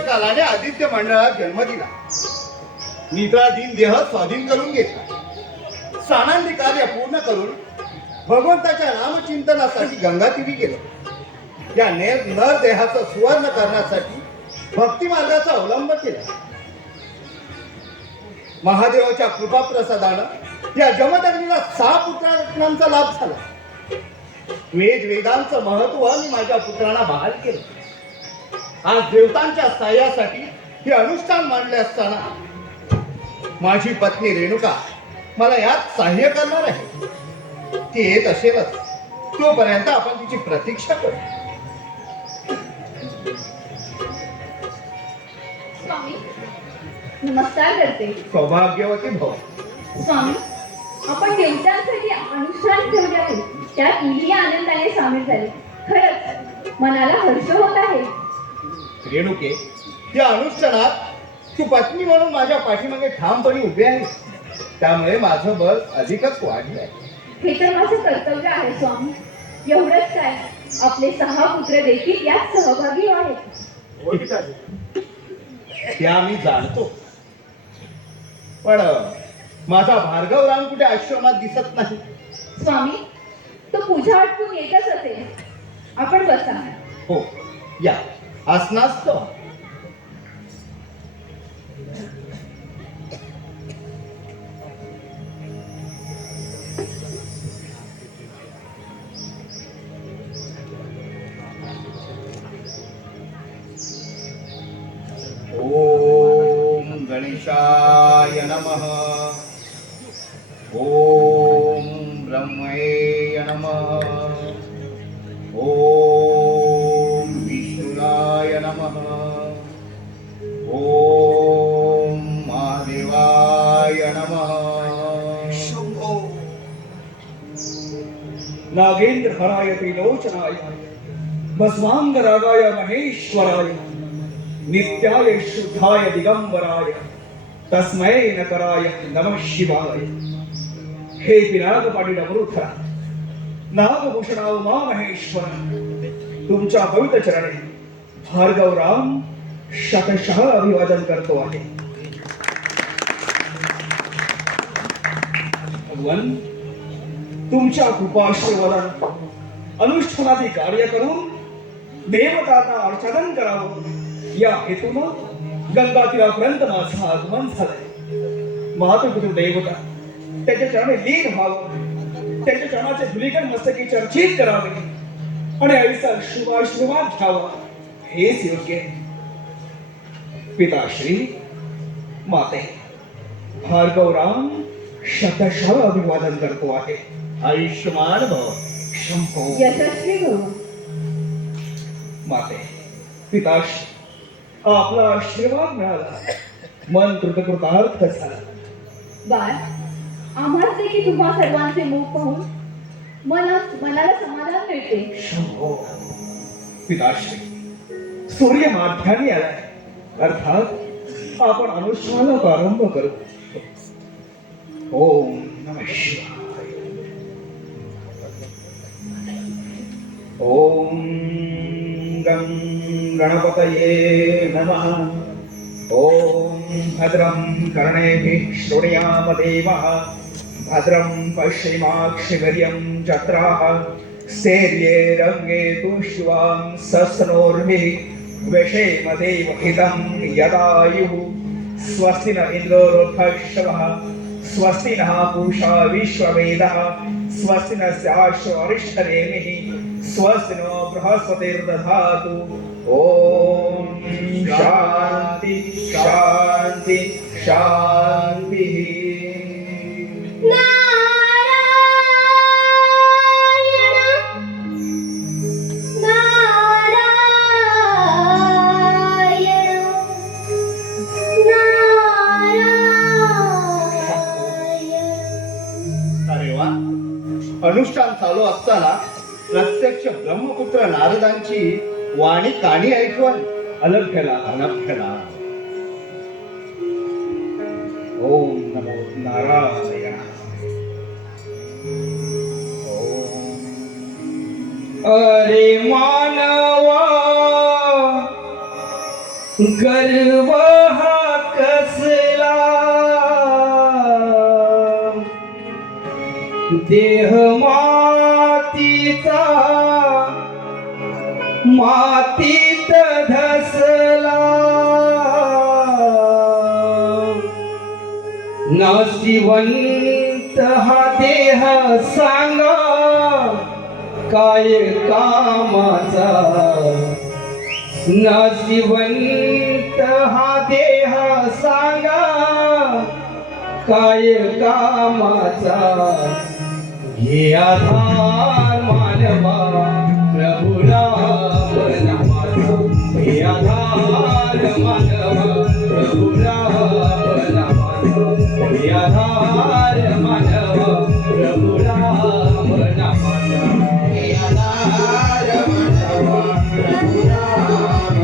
कालाने आदित्य मंडळात जन्म दिला. निद्राधीन देह स्वाधीन करून घेतला. सानांदी कार्य पूर्ण करून भगवंताच्या नामचिंतनासाठी गंगातीरी गेलो. या नर देहाचं सुवर्ण करण्यासाठी भक्ती मार्गाचा अवलंब केला. महादेवाच्या कृपा प्रसादानं या जमदग्नीला 6 पुत्रांचा लाभ झाला. वेदांचं महत्व मी माझ्या पुत्रांना बहाल केलं. आज देवतांच्या सहाय्यासाठी हे अनुष्ठान मांडले असताना माझी पत्नी रेणुका मला यात सहाय्य करणार आहे. ती येत असेलच, तोपर्यंत आपण तिची प्रतीक्षा करू. स्वामी नमस्कार करते. सौभाग्यवती भव. स्वामी आपण देवतांसाठी अनुष्ठान ठेवले आहे, त्यात मीही आनंदाने सामील झाले. खरंच मनाला हर्ष होत आहे. रेणुके, या अनुष्ठानात तू पत्नी म्हणून माझ्या पाठीमागे ठामपणे उभे आहे, त्यामुळे माझं बळ अधिकच वाढलं आहे. हे तर माझं कर्तव्य आहे स्वामी. एवढंच काय, आपले 6 पुत्र देखील यात सहभागी आहेत. त्या मी जाणतो, पण माझा भार्गव राम कुठे आश्रमात दिसत नाही. स्वामी तो पूजा आटपून येतच असेल. आपण बसा. हो, या आसनास्थ. ओम गणेशाय नमः. ओम ब्रह्मये नमः. ओम विष्णुराय नमः. ओम महादेवाय नमः. शंभो. नागेंद्र हराय त्रिलोचनाय भस्मांगरागाय महेश्वराय नित्याय शुद्धाय दिगंबराय तस्मै नकराय नमः शिवाय. हे पिनाकपाणी नमरूथरा नागभूषणा उमा महेश्वर, तुमच्या पवित्र चरणी भार्गवराम शतशः अभिवादन करतो आहे. भगवान, तुमच्या कृपाशीर्वादाने अनुष्ठानादी कार्य करून देवतांना अर्चन करावं या हेतूनं गंगातीरापर्यंत माझं आगमन झालंय. मातृपितृ देवता त्याच्या चरणी लीन व्हावं, त्याच्या चरणाचे धुलीकण मस्तकी चर्चित करावे आणि आईचा शुभाशीर्वाद घ्यावा, हेच योग्य आहे. पिताश्री माते, भार्गवराम शतशः अभिवादन करतो आहे. आयुष्यमान भव. शंभो. यशस्वी भव. माते, पिताश्री आपला आशीर्वाद मिळाला, मन कृतकृतार्थ झाला. बाळ, आम्हाला देखील तुम्हा सर्वांचे मुख पाहून मनाला समाधान मिळते. शंभो. पिताश्री, सूर्य माध्याने आलाय, अर्थात आपण अनुष्ठानाला प्रारंभ करू. ओम नमः शिवाय. ओम गं गणपतये नमः. ओम भद्रं कर्णेभिः शृणुयाम देवः, भद्रं पश्येमाक्षिभिर्यं जत्राः, सेर्ये रङ्गे तुष्वां सस्नोर्भिः, व्यशेम देवहितं यदायुः. स्वस्ति न इन्द्रो वृद्धश्रवः, स्वस्ति नः पूषा विश्ववेदः, स्वस्ति नस्याश्व अरिष्टनेमिः, स्वस्ति नो बृहस्पतिर्दधातु. ओम शांति शांति शांति. अनुष्ठान चालू असताना प्रत्यक्ष ब्रह्मपुत्र नारदांची वाणी काणी ऐकू आली. अलभ्यला अनभ्यला. ओम नमो नारायण. अरे मानवा गर्व हा कसला, देह मातीचा मातीत धसला, नाशिवंत हा देह सांगा काय कामाचा, नाशिवंत हा देह सांगा काय कामाचा, हे आधार मानवा प्रभु राम नामाचा, हे आधार मानवा प्रभु राम नामाचा, हे आधार मानवा प्रभु राम नामाचा, हे आधार मानवा प्रभु राम नामाचा, हे आधार मानवा प्रभु राम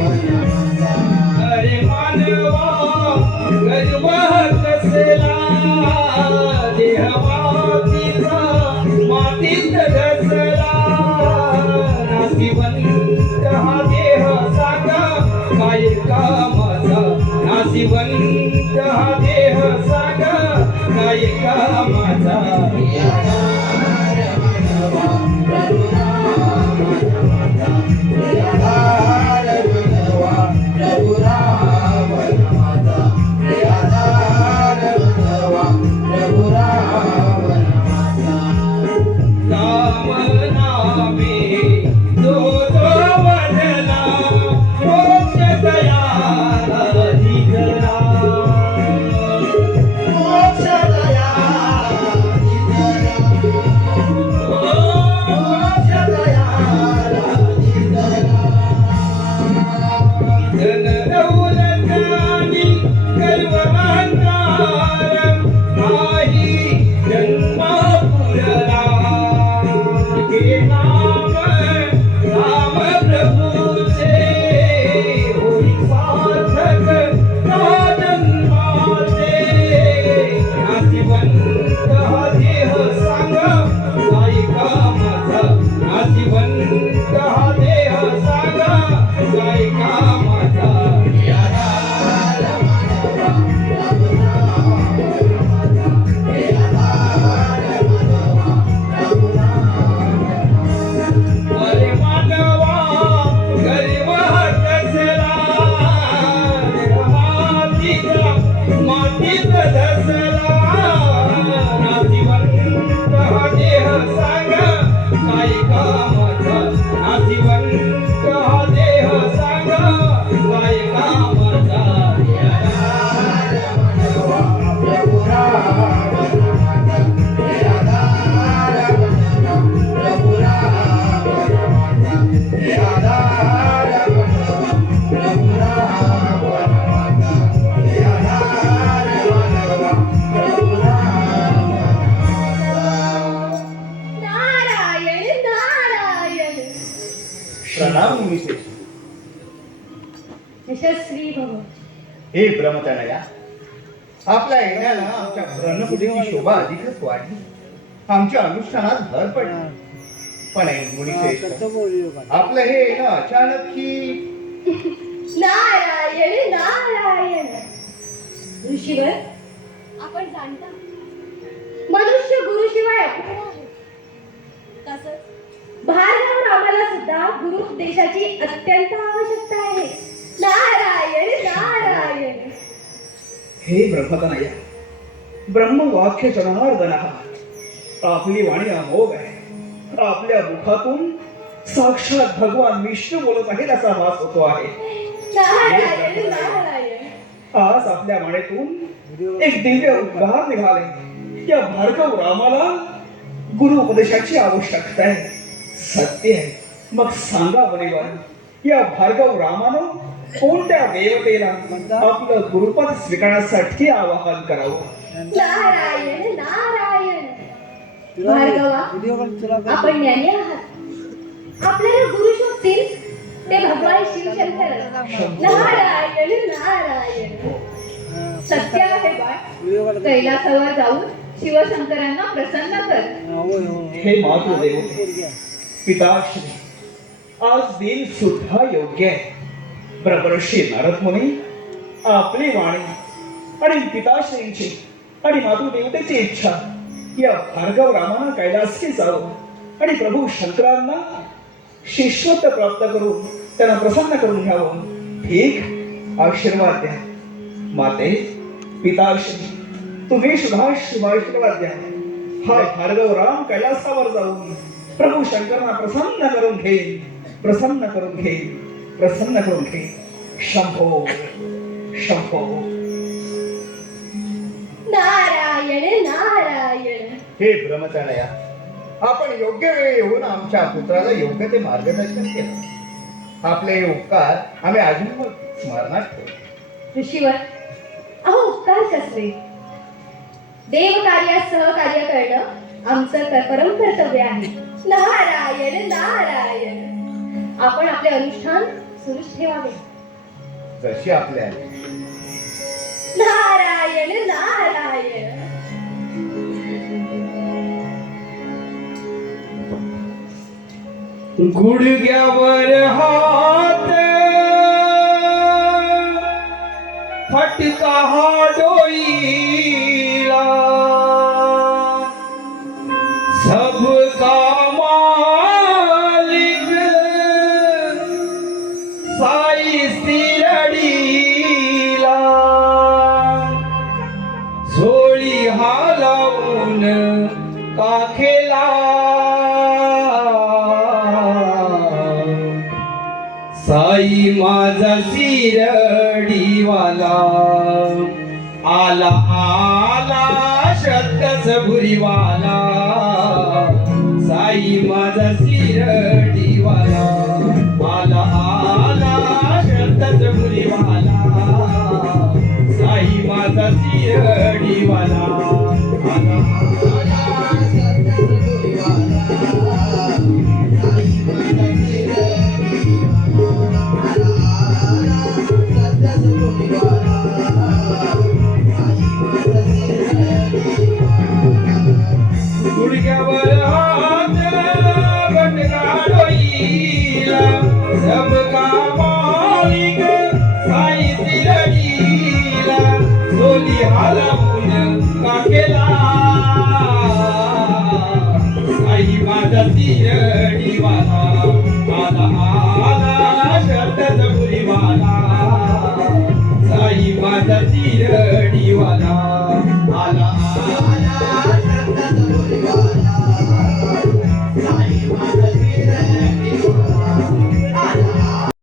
नामाचा. अरे मानवा गर्व कसला, देह मातीचा मातीत धसला, नाशिवंत हा देह सांगा काय कामाचा, नाशिवंत हा देह सांगा काय कामाचा, हे आधार मानवा प्रभु राम नामाचा, हे आधार मानवा प्रभु राम नामाचा, हे आधार मानवा प्रभु राम नामाचा. राम नामे जो जो वदला मोक्ष दयाला निघला, मोक्ष दयाला निघला, मोक्ष दयाला निघला. धन दौलत आणि गर्व अहंकार नाही जन्म पुरला, हे नाम राम प्रभूचे होई सार्थक या जन्माचे, नाशिवंत हा देह सांगा काय कामाचा, नाशिवंत हा देह सांगा काय कामाचा, हे आधार मानवा प्रभु राम नामाचा, हे आधार मानवा प्रभु राम नामाचा. अरे मानवा गर्व कसला, देह मातीचा मातीत धसला, नाशिवंत हा देह सांगा काय कामाचा, नाशिवंत हा देह सांगा काय कामाचा, हे आधार मानवा प्रभु राम नामाचा, हे आधार मानवा प्रभु राम नामाचा, हे आधार मानवा प्रभु राम नामाचा, हे आधार मानवा प्रभु राम नामाचा. नारायण नारायण. प्रणाम मुनीश्वर. यशस्वी भव. हे ब्रह्मतनया, आपल्या येण्यानं आमच्या ब्रह्मपुरीची शोभा अधिकच वाढली, आमच्या अनुष्ठानात भर पडली. पण हे मुनीश्वर, आपलं हे येणं अचानक की नारायण नारायण. ऋषीवर, आपण जाणता मनुष्य गुरुशिवाय अपूर्ण आहे. तसंच भार्गव रामाला सुद्धा गुरुपदेशाची अत्यंत आवश्यकता आहे. नारायण नारायण. हे ब्रह्मतनया, ब्रह्मवाक्य जनार्दन, आपली वाणी अमोघ आहे. आपल्या मुखातून साक्षात भगवान विष्णू बोलत आहेत असा भास होतो आहे. नारायण नारायण. आज आपल्या वाणीतून एक दिव्य उद्गार निघाले. या भार्गव रामाला गुरु उपदेशाची आवश्यकता आहे. सत्य आहे. मग सांगा बनेवर, या भार्गव रामानं कोणत्या देवतेला आपलं गुरुपद स्वीकारण्यासाठी आवाहन करावं? नारायण नारायण. भार्गवा, आपण ज्ञानी आहात. आपल्याला गुरु शोधतील ते भगवान शिवशंकर. नारायण नारायण. सत्य आहे बाळ, कैलासावर जाऊन शिवशंकरांना प्रसन्न कर. हे मातृदेव पिताश्री, आज दिन सुद्धा योग्य आहे. ब्रह्मर्षी नारद मुनी आपली वाणी आणि पिताश्रींची आणि मातृदेवतेची इच्छा या भार्गव रामानं कैलासी जावं आणि प्रभू शंकरांना शिष्यत्व प्राप्त करून त्यांना प्रसन्न करून घ्यावं. ठीक, आशीर्वाद द्या. माते पिताश्री, तुम्ही शुभाशीर्वाद द्या. हा भार्गव राम कैलासावर जाऊन प्रभू शंकरांना प्रसन्न करून घेईल, प्रसन्न करून घेईल, प्रसन्न करून घेईल. शंभो शंभो. नारायण नारायण. हे ब्रह्मचार्या, आपण योग्य वेळी येऊन आमच्या पुत्राला योग्य ते मार्गदर्शन केलं. आपले हे उपकार आम्ही अजून स्मरणात ठेवू. ऋषीवर, अहो उपकार कसले. देवकार्यात सहकार्य करणं आमचं परम कर्तव्य आहे. नारायण नारायण. आपण आपले अनुष्ठान सुरूच ठेवावे. जशी आपल्या नारायण नारायण. गुडघ्यावर हात फटका हा डोईला सबका मालिक साई स्थिरडीला झोळी हालावून काखेला साई माझा शिरडीवाला आला आला शतस भुरीवाला साई माझा शिरडीवाला आला आला शतस भुरीवाला साई माझा शिरडीवाला आला आला शतस भुरीवाला साई माझा गुडघ्यावर हात बटका डोईला सबका मालिक साई शिरडीला झोळी हालावून काखेला साई माझा शिरडीवाला आला आला शतस भुरीवाला साई माझा शिरडीवाला